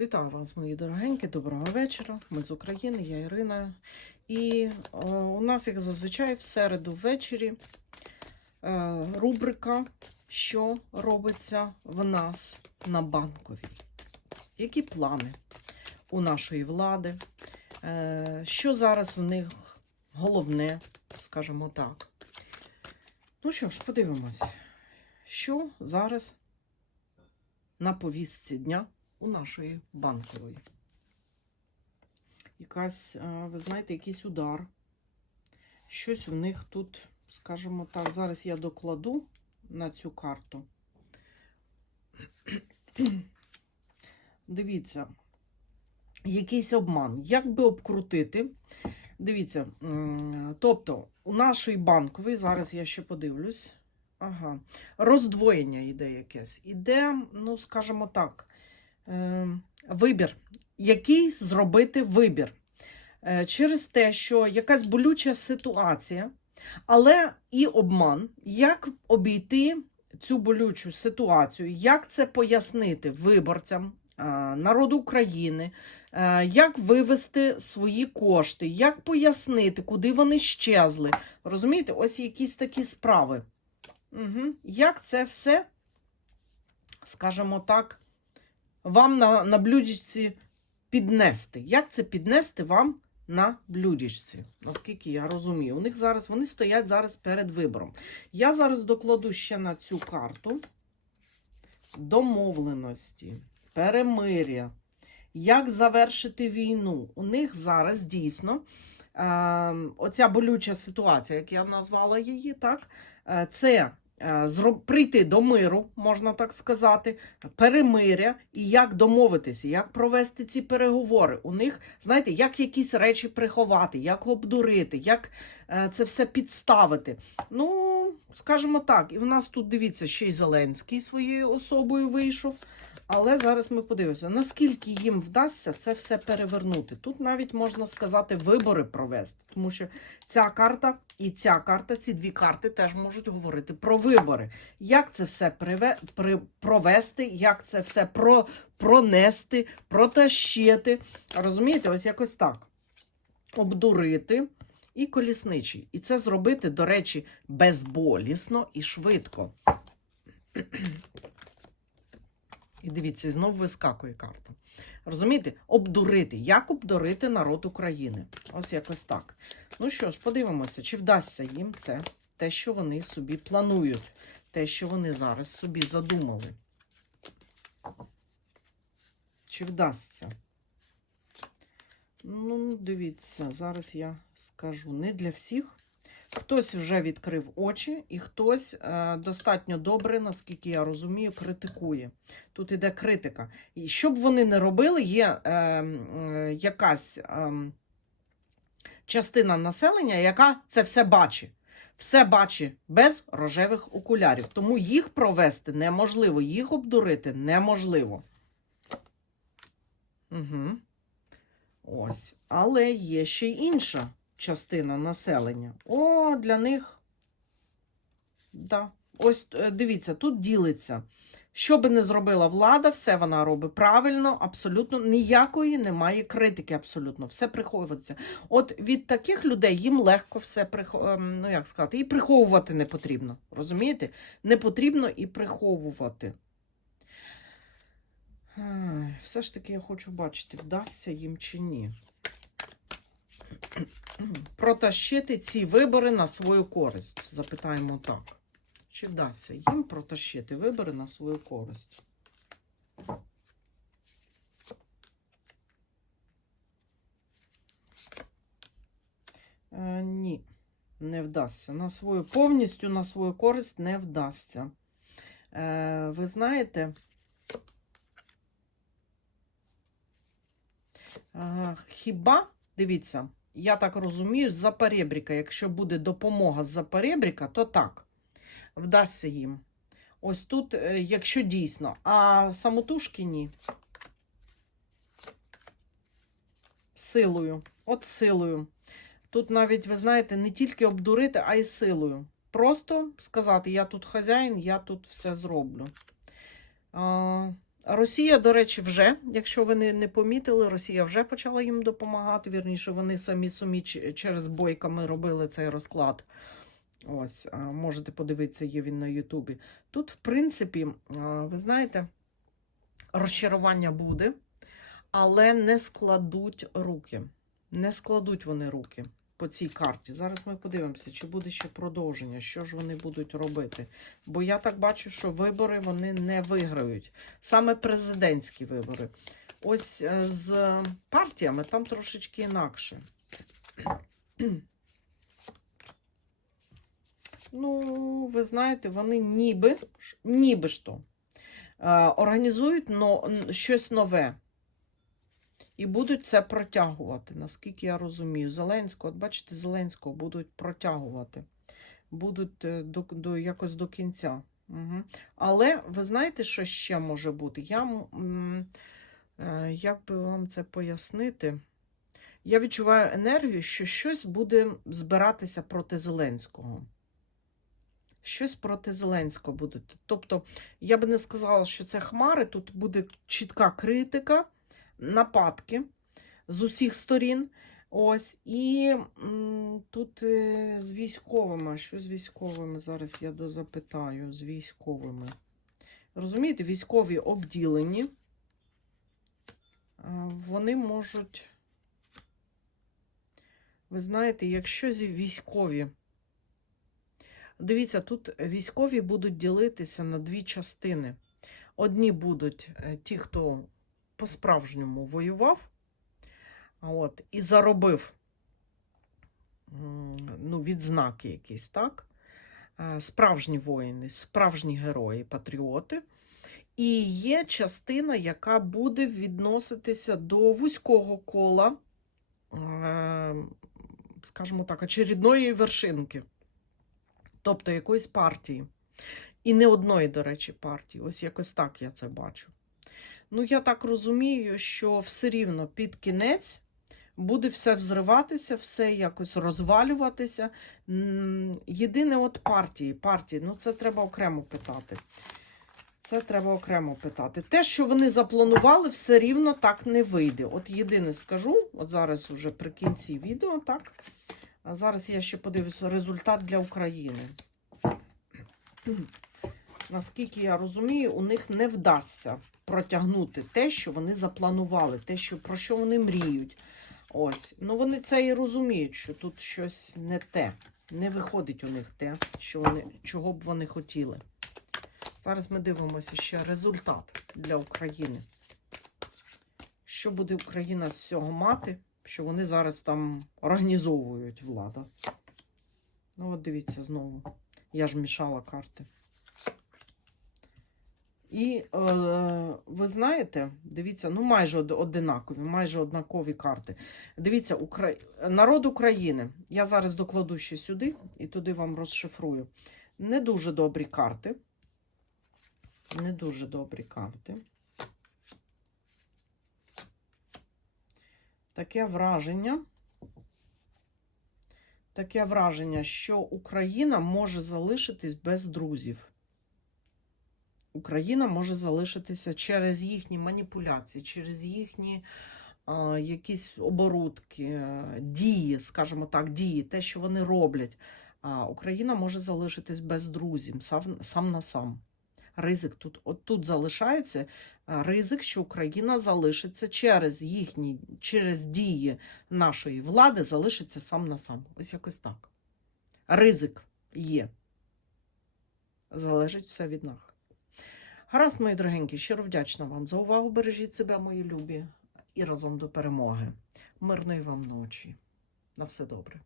Вітаю вас, мої дорогенькі, доброго вечора. Ми з України, я Ірина. І е, у нас, як зазвичай, в середу ввечері е, рубрика Що робиться в нас на банковій? Які плани у нашої влади? Е, що зараз у них головне, скажімо так? Ну що ж, подивимось, що зараз на повістці дня у нашої банкової. Якась, е, ви знаєте, якийсь удар. Щось у них тут, скажімо так, зараз я докладу на цю карту. Дивіться, якийсь обман. Як би обкрутити? Дивіться, тобто, у нашої банкової, зараз я ще подивлюсь. Ага, роздвоєння йде якесь. Іде, ну, скажімо так, вибір. Який зробити вибір? Е, через те, що якась болюча ситуація, але і обман, як обійти цю болючу ситуацію, як це пояснити виборцям, е, народу України, е, як вивести свої кошти, як пояснити, куди вони щезли. Розумієте, ось якісь такі справи. Угу. Як це все, скажімо так, вам на, на блюдечці піднести? Як це піднести вам на блюдечці? Наскільки я розумію, у них зараз вони стоять зараз перед вибором. Я зараз докладу ще на цю карту домовленості, перемиря, як завершити війну. У них зараз дійсно е, оця болюча ситуація, як я назвала її, так, е, це прийти до миру, можна так сказати, перемиря і як домовитися, як провести ці переговори. У них, знаєте, як якісь речі приховати, як обдурити, як е, це все підставити. Ну, скажімо так, і в нас тут дивіться, ще й Зеленський своєю особою вийшов. Але зараз ми подивимося, наскільки їм вдасться це все перевернути. Тут навіть можна сказати вибори провести, тому що ця карта і ця карта, ці дві карти теж можуть говорити про вибори. Як це все провести, як це все про, пронести, протащити. Розумієте, ось якось так. Обдурити і колісничий. І це зробити, до речі, безболісно і швидко. І дивіться, знову вискакує карта. Розумієте? Обдурити. Як обдурити народ України? Ось якось так. Ну що ж, подивимося, чи вдасться їм це, те, що вони собі планують, те, що вони зараз собі задумали. Чи вдасться? Ну, дивіться, зараз я скажу не для всіх. Хтось вже відкрив очі, і хтось е, достатньо добре, наскільки я розумію, критикує. Тут іде критика. І що б вони не робили, є е, е, якась е, частина населення, яка це все бачить. Все бачить без рожевих окулярів. Тому їх провести неможливо, їх обдурити неможливо. Угу. Ось. Але є ще й інша частина населення. О, для них. Да. Ось е, дивіться, тут ділиться. Що би не зробила влада, все вона робить правильно, абсолютно ніякої немає критики, абсолютно, все приховується. От від таких людей їм легко все ем, ну як сказати, і приховувати не потрібно. Розумієте? Не потрібно і приховувати. Все ж таки я хочу бачити, вдасться їм чи ні. Протащити ці вибори на свою користь. Запитаємо так. Чи вдасться їм протащити вибори на свою користь? Е, ні, не вдасться. На свою, повністю на свою користь не вдасться. Е, ви знаєте, хіба, дивіться, я так розумію, з-за перебріка, якщо буде допомога з-за перебріка, то так, вдасться їм. Ось тут, е, якщо дійсно, а самотужки ні. Силою. От силою. Тут навіть, ви знаєте, не тільки обдурити, а й силою. Просто сказати, я тут хазяїн, я тут все зроблю. Росія, до речі, вже, якщо ви не, не помітили, Росія вже почала їм допомагати. Вірніше, вони самі сумі через бойками робили цей розклад. Ось, можете подивитися, є він на Ютубі. Тут, в принципі, ви знаєте, розчарування буде, але не складуть руки. Не складуть вони руки по цій карті. Зараз ми подивимося, чи буде ще продовження, що ж вони будуть робити. Бо я так бачу, що вибори вони не виграють. Саме президентські вибори. Ось е, з партіями там трошечки інакше. Ну, ви знаєте, вони ніби, ніби що, е, організують но, щось нове. І будуть це протягувати, наскільки я розумію. Зеленського, от бачите, Зеленського будуть протягувати. Будуть е, до, до, якось до кінця. Угу. Але ви знаєте, що ще може бути? Я, е, як би вам це пояснити? Я відчуваю енергію, що щось буде збиратися проти Зеленського. Щось проти Зеленського буде. Тобто, я би не сказала, що це хмари, тут буде чітка критика, нападки з усіх сторін. Ось, і м, тут е, з військовими, що з військовими? Зараз я дозапитаю з військовими. Розумієте, військові обділені, вони можуть. Ви знаєте, якщо зі військові. Дивіться, тут військові будуть ділитися на дві частини. Одні будуть е, ті, хто по-справжньому воював, от, і заробив ну, відзнаки якісь, так? Справжні воїни, справжні герої, патріоти. І є частина, яка буде відноситися до вузького кола, скажімо так, очередної вершинки, тобто якоїсь партії. І не одної, до речі, партії. Ось якось так я це бачу. Ну, я так розумію, що все рівно під кінець буде все взриватися, все якось розвалюватися. Єдине от партії, партії, ну це треба окремо питати. Це треба окремо питати. Те, що вони запланували, все рівно так не вийде. От єдине скажу, от зараз уже при кінці відео, так? А зараз я ще подивлюся результат для України. Наскільки я розумію, у них не вдасться протягнути те, що вони запланували, те, що, про що вони мріють. Ось. Ну вони це і розуміють, що тут щось не те. Не виходить у них те, що вони, чого б вони хотіли. Зараз ми дивимося ще результат для України. Що буде Україна з цього мати, що вони зараз там організовують влада. Ну, от дивіться знову. Я ж мішала карти. І е, ви знаєте, дивіться, ну майже од- одинакові, майже однакові карти. Дивіться, Укра... народ України. Я зараз докладу ще сюди і туди вам розшифрую. Не дуже добрі карти. Не дуже добрі карти. Таке враження. Таке враження, що Україна може залишитись без друзів. Україна може залишитися через їхні маніпуляції, через їхні а, якісь оборудки, е, дії, скажімо так, дії, те, що вони роблять. А, Україна може залишитись без друзів, сам, сам на сам. Ризик тут, от тут залишається ризик, що Україна залишиться через їхні, через дії нашої влади, залишиться сам на сам. Ось якось так. Ризик є. Залежить все від нас. Гаразд, мої дорогенькі, щиро вдячна вам за увагу. Бережіть себе, мої любі, і разом до перемоги. Мирної вам ночі. На все добре.